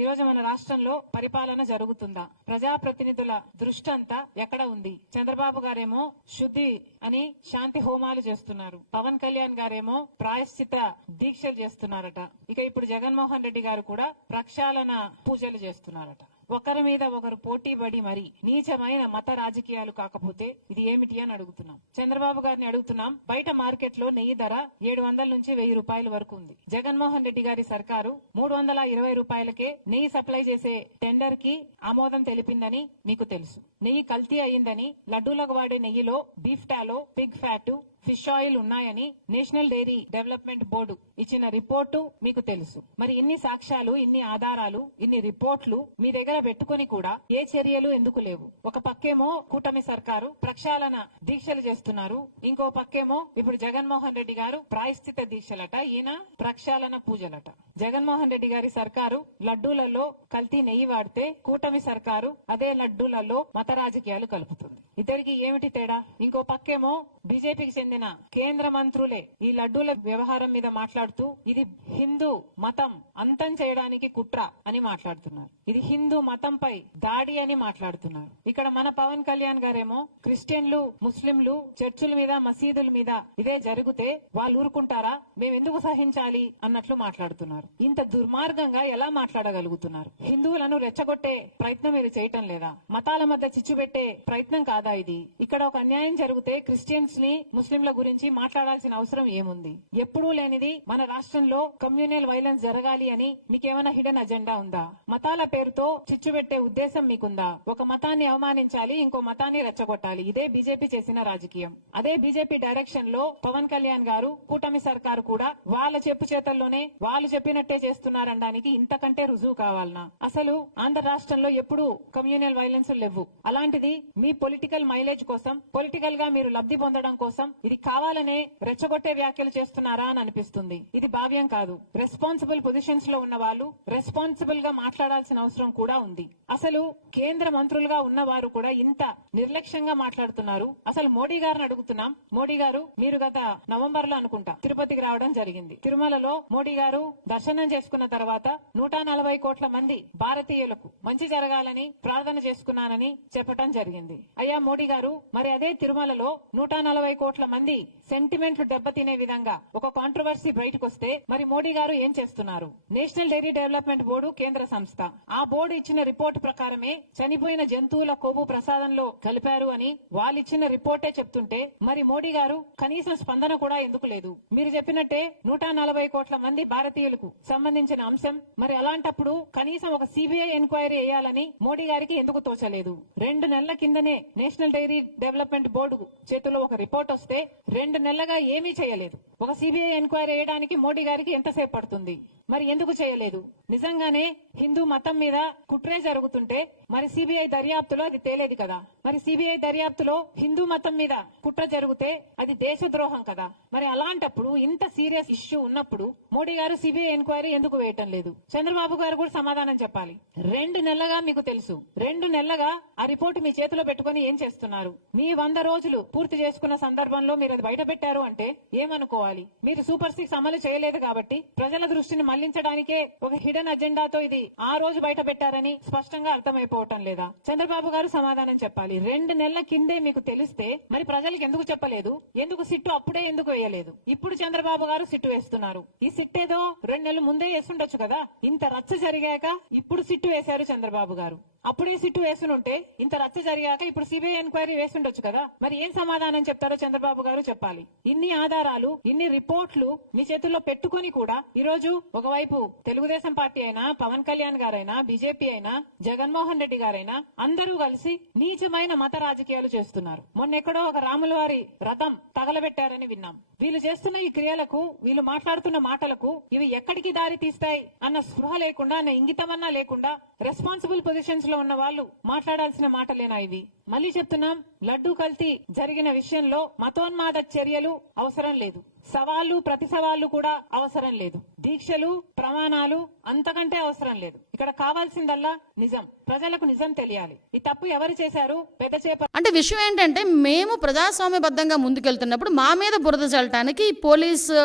ఈ రోజు మన రాష్ట్రంలో పరిపాలన జరుగుతుందా? ప్రజాప్రతినిధుల దృష్టి అంతా ఎక్కడ ఉంది? చంద్రబాబు గారేమో శుద్ధి అని శాంతి హోమాలు చేస్తున్నారు. పవన్ కళ్యాణ్ గారేమో ప్రాయశ్చిత దీక్షలు చేస్తున్నారట. ఇక ఇప్పుడు జగన్మోహన్ రెడ్డి గారు కూడా ప్రక్షాళన పూజలు చేస్తున్నారట. ఒకరి మీద ఒకరు పోటీ పడి మరి నీచమైన మత రాజకీయాలు కాకపోతే ఇది ఏమిటి అని అడుగుతున్నాం. చంద్రబాబు గారిని అడుగుతున్నాం. బయట మార్కెట్ లో నెయ్యి ధర 700 నుంచి 1000 రూపాయల వరకు ఉంది. జగన్మోహన్ రెడ్డి గారి సర్కారు 320 రూపాయలకే నెయ్యి సప్లై చేసే టెండర్ కి ఆమోదం తెలిపిందని మీకు తెలుసు. నెయ్యి కల్తీ అయిందని, లడ్డూలకు వాడే నెయ్యిలో beef టాలో, Pig fat, fish oil ఉన్నాయని నేషనల్ డైరీ డెవలప్మెంట్ బోర్డు ఇచ్చిన రిపోర్టు మీకు తెలుసు. మరి ఇన్ని సాక్ష్యాలు, ఇన్ని ఆధారాలు, ఇన్ని రిపోర్ట్లు మీ దగ్గర పెట్టుకుని కూడా ఏ చర్యలు ఎందుకు లేవు? ఒక పక్కేమో కూటమి సర్కారు ప్రక్షాళన దీక్షలు చేస్తున్నారు, ఇంకో పక్కేమో ఇప్పుడు జగన్మోహన్ రెడ్డి గారు ప్రాయశ్చిత దీక్షలట, ఈయన ప్రక్షాళన పూజలట. జగన్మోహన్ రెడ్డి గారి సర్కారు లడ్డూలలో కల్తీ నెయ్యి వాడితే కూటమి సర్కారు అదే లడ్డూలలో మత రాజకీయాలు కలుపుతుంది. ఇద్దరికి ఏమిటి తేడా? ఇంకో పక్కేమో బీజేపీకి చెందిన కేంద్ర మంత్రులే ఈ లడ్డూల వ్యవహారం మీద మాట్లాడుతూ ఇది హిందూ మతం అంతం చేయడానికి కుట్ర అని మాట్లాడుతున్నారు. ఇది హిందూ మతంపై దాడి అని మాట్లాడుతున్నారు. ఇక్కడ మన పవన్ కళ్యాణ్ గారేమో క్రిస్టియన్లు, ముస్లింలు చర్చిల మీద, మసీదుల మీద ఇదే జరిగితే వాళ్ళు ఊరుకుంటారా, మేమెందుకు సహించాలి అన్నట్లు మాట్లాడుతున్నారు. ఇంత దుర్మార్గంగా ఎలా మాట్లాడగలుగుతున్నారు? హిందువులను రెచ్చగొట్టే ప్రయత్నం మీరు చేయటం లేదా? మతాల మధ్య చిచ్చు పెట్టే ప్రయత్నం కాదా ఇది? ఇక్కడ ఒక అన్యాయం జరిగితే క్రిస్టియన్స్ ని, ముస్లింల గురించి మాట్లాడాల్సిన అవసరం ఏముంది? ఎప్పుడూ లేనిది మన రాష్ట్రంలో కమ్యూనల్ వైలెన్స్ జరగాలి అని మీకేమైనా హిడెన్ అజెండా ఉందా? మతాల పేరుతో చిచ్చు పెట్టే ఉద్దేశం మీకుందా? ఒక మతాన్ని అవమానించాలి, ఇంకో మతాన్ని రెచ్చగొట్టాలి. ఇదే బీజేపీ చేసిన రాజకీయం. అదే బీజేపీ డైరెక్షన్ లో పవన్ కళ్యాణ్ గారు, కూటమి సర్కారు కూడా వాళ్ళ చెప్పు చేతల్లోనే వాళ్ళు చెప్పినట్టే చేస్తున్నారనడానికి ఇంతకంటే రుజువు కావాలనా? అసలు ఆంధ్ర రాష్ట్రంలో ఎప్పుడు కమ్యూనల్ వైలెన్స్ లేవు. అలాంటిది మీ పొలిటికల్ మైలేజ్ కోసం, పొలిటికల్ గా మీరు లబ్ధి పొందడం కోసం ఇది కావాలనే రెచ్చగొట్టే వ్యాఖ్యలు చేస్తున్నారా అని అనిపిస్తుంది. ఇది భావ్యం కాదు. రెస్పాన్సిబుల్ పొజిషన్స్ లో ఉన్న వాళ్ళు రెస్పాన్సిబుల్ గా మాట్లాడాల్సిన అవసరం కూడా ఉంది. అసలు కేంద్ర మంత్రులుగా ఉన్న వారు కూడా ఇంత నిర్లక్ష్యంగా మాట్లాడుతున్నారు. అసలు మోడీ గారిని అడుగుతున్నాం. మోడీ గారు, మీరు గత నవంబర్ లో అనుకుంటా తిరుపతికి రావడం జరిగింది. తిరుమలలో మోడీ గారు దర్శనం చేసుకున్న తర్వాత 140 కోట్ల మంది భారతీయులకు మంచి జరగాలని ప్రార్థన చేసుకున్నానని చెప్పడం జరిగింది. అయ్యా మోడీ గారు, మరి అదే తిరుమలలో 140 కోట్ల మంది సెంటిమెంట్లు దెబ్బతినే విధంగా ఒక కాంట్రవర్సీ బయటకు వస్తే మరి మోడీ గారు ఏం చేస్తున్నారు? నేషనల్ డైరీ డెవలప్మెంట్ బోర్డు కేంద్ర సంస్థ. ఆ బోర్డు ఇచ్చిన రిపోర్టు ప్రకారమే చనిపోయిన జంతువుల కొవ్వు ప్రసాదంలో కలిపారు అని వాళ్ళు ఇచ్చిన రిపోర్టే చెప్తుంటే మరి మోడీ గారు కనీసం స్పందన కూడా ఎందుకు లేదు? మీరు చెప్పినట్టే 140 కోట్ల మంది భారతీయులకు సంబంధించిన అంశం. మరి అలాంటప్పుడు కనీసం ఒక సిబిఐ ఎంక్వైరీ వేయాలని మోడీ గారికి ఎందుకు తోచలేదు? 2 నెలల కిందనే నేషనల్ డైరీ డెవలప్మెంట్ బోర్డు చేతిలో ఒక రిపోర్ట్ వస్తే 2 నెలలుగా ఏమీ చేయలేదు. ఒక సిబిఐ ఎంక్వైరీ వేయడానికి మోడీ గారికి ఎంతసేపు పడుతుంది? మరి ఎందుకు చేయలేదు? నిజంగానే హిందూ మతం మీద కుట్రే జరుగుతుంటే మరి సిబిఐ దర్యాప్తులో అది తేలేది కదా? మరి సిబిఐ దర్యాప్తులో హిందూ మతం మీద కుట్ర జరిగితే అది దేశద్రోహం కదా? మరి అలాంటప్పుడు ఇంత సీరియస్ ఇష్యూ ఉన్నప్పుడు మోడీ గారు సిబిఐ ఎంక్వైరీ ఎందుకు వేయటం లేదు? చంద్రబాబు గారు కూడా సమాధానం చెప్పాలి. 2 నెలలుగా మీకు తెలుసు. 2 నెలలుగా ఆ రిపోర్టు మీ చేతిలో పెట్టుకుని ఏం చేస్తున్నారు? మీ 100 రోజులు పూర్తి చేసుకున్న సందర్భంలో మీరు అది బయట పెట్టారు అంటే ఏమనుకోవాలి? మీరు సూపర్ 6 అమలు చేయలేదు కాబట్టి ప్రజల దృష్టిని మళ్లించడానికే ఒక హిడెన్ అజెండాతో ఇది ఆ రోజు బయట పెట్టారని స్పష్టంగా అర్థమైపోవటం లేదా? చంద్రబాబు గారు సమాధానం చెప్పాలి. 2 నెలల కిందే మీకు తెలిస్తే మరి ప్రజలకు ఎందుకు చెప్పలేదు? ఎందుకు సిట్టు అప్పుడే ఎందుకు వేయలేదు? ఇప్పుడు చంద్రబాబు గారు సిట్టు వేస్తున్నారు. ఈ సిట్ ఏదో 2 నెలలు ముందే వేస్తుండొచ్చు కదా? ఇంత రచ్చ జరిగాక ఇప్పుడు సిట్టు వేశారు చంద్రబాబు గారు. అప్పుడే సిట్టు వేసునుంటే ఇంత రచ్చ జరిగాక ఇప్పుడు సిబిఐ ఎంక్వైరీ వేస్తుండొచ్చు కదా? మరి ఏం సమాధానం చెప్తారో చంద్రబాబు గారు చెప్పాలి. ఇన్ని ఆధారాలు, ఇన్ని రిపోర్ట్లు మీ చేతుల్లో పెట్టుకుని కూడా ఈ రోజు ఒకవైపు తెలుగుదేశం పార్టీ అయినా, పవన్ కళ్యాణ్ గారైనా, బీజేపీ అయినా, జగన్మోహన్ రెడ్డి గారైనా అందరూ కలిసి నీచమైన మత రాజకీయాలు చేస్తున్నారు. మొన్నెక్కడో ఒక రాముల వారి రథం తగలబెట్టారని విన్నాం. వీళ్ళు చేస్తున్న ఈ క్రియలకు, వీళ్ళు మాట్లాడుతున్న మాటలకు ఇవి ఎక్కడికి దారి తీస్తాయి అన్న స్పృహ లేకుండా, అన్న ఇంగితమన్నా లేకుండా రెస్పాన్సిబుల్ పొజిషన్స్ లో ఉన్న వాళ్ళు మాట్లాడాల్సిన మాటలేనా ఇవి? మళ్లీ చెప్తున్నాం, లడ్డూ కల్తీ జరిగిన విషయంలో మతోన్మాద చర్యలు అవసరం లేదు. సవాళ్లు, ప్రతి సవాళ్లు కూడా అవసరం లేదు. దీక్షలు, ప్రమాణాలు అంతకంటే అవసరం లేదు. ఇక్కడ కావాల్సిందల్లా నిజం. ప్రజలకు నిజం తెలియాలి. ఈ తప్పు ఎవరు చేశారు? పెద్ద చేప. అంటే విషయం ఏంటంటే, మేము ప్రజాస్వామ్యబద్ధంగా ముందుకెళ్తున్నప్పుడు మా మీద బురద చల్లటానికి పోలీసు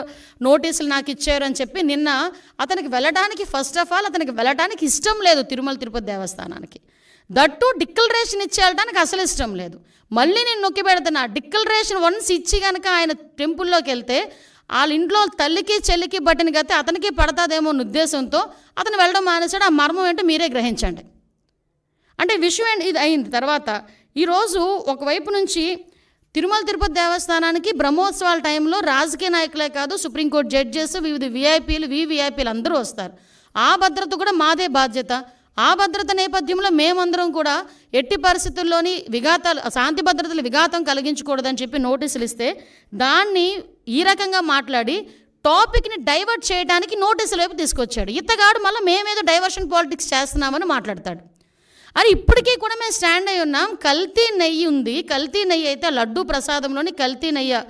నోటీసులు నాకు ఇచ్చారు అని చెప్పి నిన్న అతనికి వెళ్ళడానికి, ఫస్ట్ ఆఫ్ ఆల్ అతనికి వెళ్ళడానికి ఇష్టం లేదు తిరుమల తిరుపతి దేవస్థానానికి. దట్టు డిక్లరేషన్ ఇచ్చేయడానికి అసలు ఇష్టం లేదు. మళ్ళీ నేను నొక్కి పెడుతున్నా, డిక్లరేషన్ వన్స్ ఇచ్చి కనుక ఆయన టెంపుల్లోకి వెళ్తే వాళ్ళ ఇంట్లో తల్లికి చెల్లికి బట్టిన గతి అతనికి పడతాదేమో అన్న ఉద్దేశంతో అతను వెళ్ళడం మానేశాడు. ఆ మర్మం ఏంటో మీరే గ్రహించండి. అంటే విషయం ఇది అయింది. తర్వాత ఈరోజు ఒకవైపు నుంచి తిరుమల తిరుపతి దేవస్థానానికి బ్రహ్మోత్సవాల టైంలో రాజకీయ నాయకులే కాదు, సుప్రీంకోర్టు జడ్జెస్, వివిధ విఐపీలు అందరూ వస్తారు. ఆ భద్రత కూడా మాదే బాధ్యత. ఆ భద్రత నేపథ్యంలో మేమందరం కూడా ఎట్టి పరిస్థితుల్లోని శాంతి భద్రతలు విఘాతం కలిగించకూడదని చెప్పి నోటీసులు ఇస్తే దాన్ని ఈ రకంగా మాట్లాడి టాపిక్ని డైవర్ట్ చేయడానికి నోటీసుల వైపు తీసుకొచ్చాడు. ఇతగాడు మళ్ళీ మేమేదో డైవర్షన్ పాలిటిక్స్ చేస్తున్నామని మాట్లాడతాడు. అరే ఇప్పటికీ కూడా మేము స్టాండ్ అయి ఉన్నాం. కల్తీ నెయ్యి ఉంది. కల్తీ నెయ్యి అయితే లడ్డూ ప్రసాదంలోని కల్తీ నెయ్యి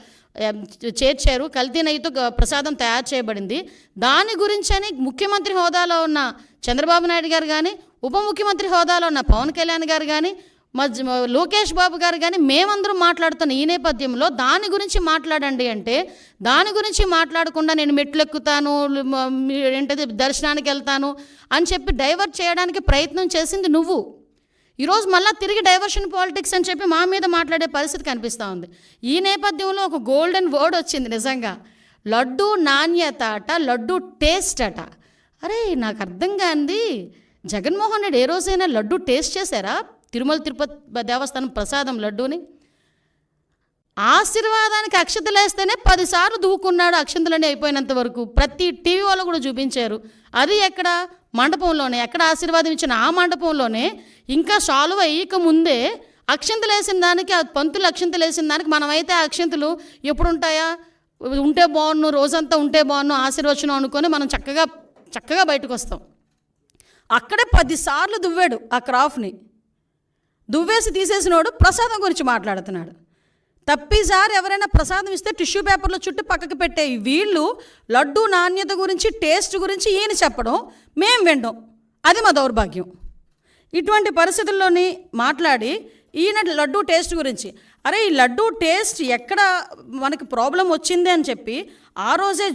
చేర్చారు. కల్తీ నెయ్యితో ప్రసాదం తయారు చేయబడింది. దాని గురించని ముఖ్యమంత్రి హోదాలో ఉన్న చంద్రబాబు నాయుడు గారు కానీ, ఉప ముఖ్యమంత్రి హోదాలో ఉన్న పవన్ కళ్యాణ్ గారు కానీ, లోకేష్ బాబు గారు కానీ మేమందరం మాట్లాడుతున్న ఈ నేపథ్యంలో దాని గురించి మాట్లాడండి అంటే, దాని గురించి మాట్లాడకుండా నేను మెట్లు ఎక్కుతాను, ఏంటది దర్శనానికి వెళ్తాను అని చెప్పి డైవర్ట్ చేయడానికి ప్రయత్నం చేసింది నువ్వు. ఈరోజు మళ్ళీ తిరిగి డైవర్షన్ పాలిటిక్స్ అని చెప్పి మా మీద మాట్లాడే పరిస్థితి కనిపిస్తూ ఉంది. ఈ నేపథ్యంలో ఒక గోల్డెన్ వర్డ్ వచ్చింది నిజంగా, లడ్డు నాణ్యత అట, లడ్డు టేస్ట్ అట. అరే నాకు అర్థం కాంది, జగన్మోహన్ రెడ్డి ఏ రోజైనా లడ్డు టేస్ట్ చేశారా? తిరుమల తిరుపతి దేవస్థానం ప్రసాదం లడ్డూని ఆశీర్వాదానికి అక్షతలు వేస్తేనే 10 సార్లు దూకున్నాడు. అక్షంతలన్నీ అయిపోయినంత వరకు ప్రతి టీవీ వాళ్ళు కూడా చూపించారు. అది ఎక్కడ? మండపంలోనే. ఎక్కడ ఆశీర్వాదం ఇచ్చిన ఆ మండపంలోనే. ఇంకా సాల్వ్ అయ్యక ముందే అక్షంతలు వేసిన దానికి, ఆ పంతులు అక్షంతలు వేసిన దానికి మనమైతే ఆ అక్షంతలు ఎప్పుడు ఉంటాయా? ఉంటే బాగున్ను, రోజంతా ఉంటే బాగున్ను, ఆశీర్వచనం అనుకొని మనం చక్కగా బయటకు వస్తాం. అక్కడే 10 సార్లు దువ్వాడు ఆ క్రాఫ్ని. దువ్వేసి తీసేసినోడు ప్రసాదం గురించి మాట్లాడుతున్నాడు. తప్పిసారి ఎవరైనా ప్రసాదం ఇస్తే టిష్యూ పేపర్లో చుట్టూ పక్కకి పెట్టే వీళ్ళు లడ్డు నాణ్యత గురించి, టేస్ట్ గురించి ఈయన చెప్పడం, మేం వినడం, అది మా దౌర్భాగ్యం. ఇటువంటి పరిస్థితుల్లోని మాట్లాడి ఈయన లడ్డు టేస్ట్ గురించి, అరే ఈ లడ్డు టేస్ట్ ఎక్కడ మనకి ప్రాబ్లం వచ్చింది అని చెప్పి ఆ రోజే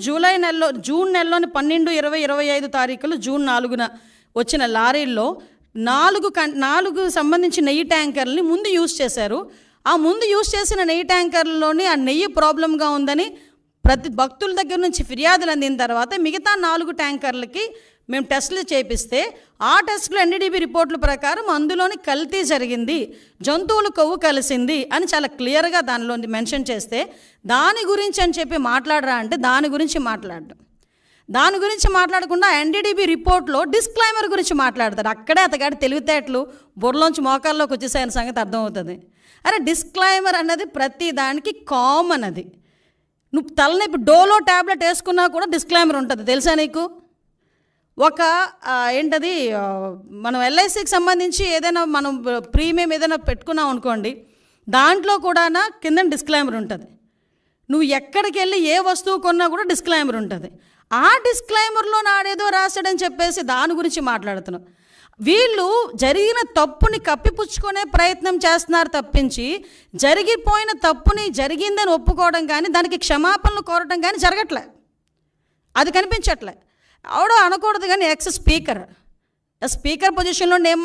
జూన్ నెలలోని 12, 20, 25 తారీఖులు, జూన్ 4న వచ్చిన లారీల్లో 4 సంబంధించి నెయ్యి ట్యాంకర్లని ముందు యూజ్ చేశారు. ఆ ముందు యూజ్ చేసిన నెయ్యి ట్యాంకర్లలోని ఆ నెయ్యి ప్రాబ్లంగా ఉందని ప్రతి భక్తుల దగ్గర నుంచి ఫిర్యాదులు అందిన తర్వాత మిగతా 4 ట్యాంకర్లకి మేము టెస్టులు చేపిస్తే ఆ టెస్టులు ఎన్డీడీబీ రిపోర్టుల ప్రకారం అందులోని కల్తీ జరిగింది, జంతువుల కొవ్వు కలిసింది అని చాలా క్లియర్గా దానిలో మెన్షన్ చేస్తే, దాని గురించి అని చెప్పి మాట్లాడరా అంటే దాని గురించి మాట్లాడడం. దాని గురించి మాట్లాడకుండా ఎన్డీడీబీ రిపోర్ట్లో డిస్క్లైమర్ గురించి మాట్లాడతారు. అక్కడే అతగాడి తెలివితేటలు బుర్రలోంచి మోకాల్లోకి వచ్చేసాయని సంగతి అర్థమవుతుంది. అరే డిస్క్లైమర్ అన్నది ప్రతి దానికి కామన్. అది నువ్వు తలనొప్పి డోలో ట్యాబ్లెట్ వేసుకున్నా కూడా డిస్క్లైమర్ ఉంటుంది, తెలుసా నీకు? ఒక ఏంటది, మనం ఎల్ఐసికి సంబంధించి ఏదైనా మనం ప్రీమియం ఏదైనా పెట్టుకున్నాం అనుకోండి, దాంట్లో కూడా కింద డిస్క్లైమర్ ఉంటుంది. నువ్వు ఎక్కడికి వెళ్ళి ఏ వస్తువు కొన్నా కూడా డిస్క్లైమర్ ఉంటుంది. ఆ డిస్క్లైమర్లో నాడేదో రాశాడని చెప్పేసి దాని గురించి మాట్లాడుతున్నాం. వీళ్ళు జరిగిన తప్పుని కప్పిపుచ్చుకునే ప్రయత్నం చేస్తున్నారు తప్పించి, జరిగిపోయిన తప్పుని జరిగిందని ఒప్పుకోవడం కానీ, దానికి క్షమాపణలు కోరడం కానీ జరగట్లే. అది కనిపించట్లే. ఆవిడ అనకూడదు కానీ ఎక్స్ స్పీకర్ పొజిషన్లో ఏం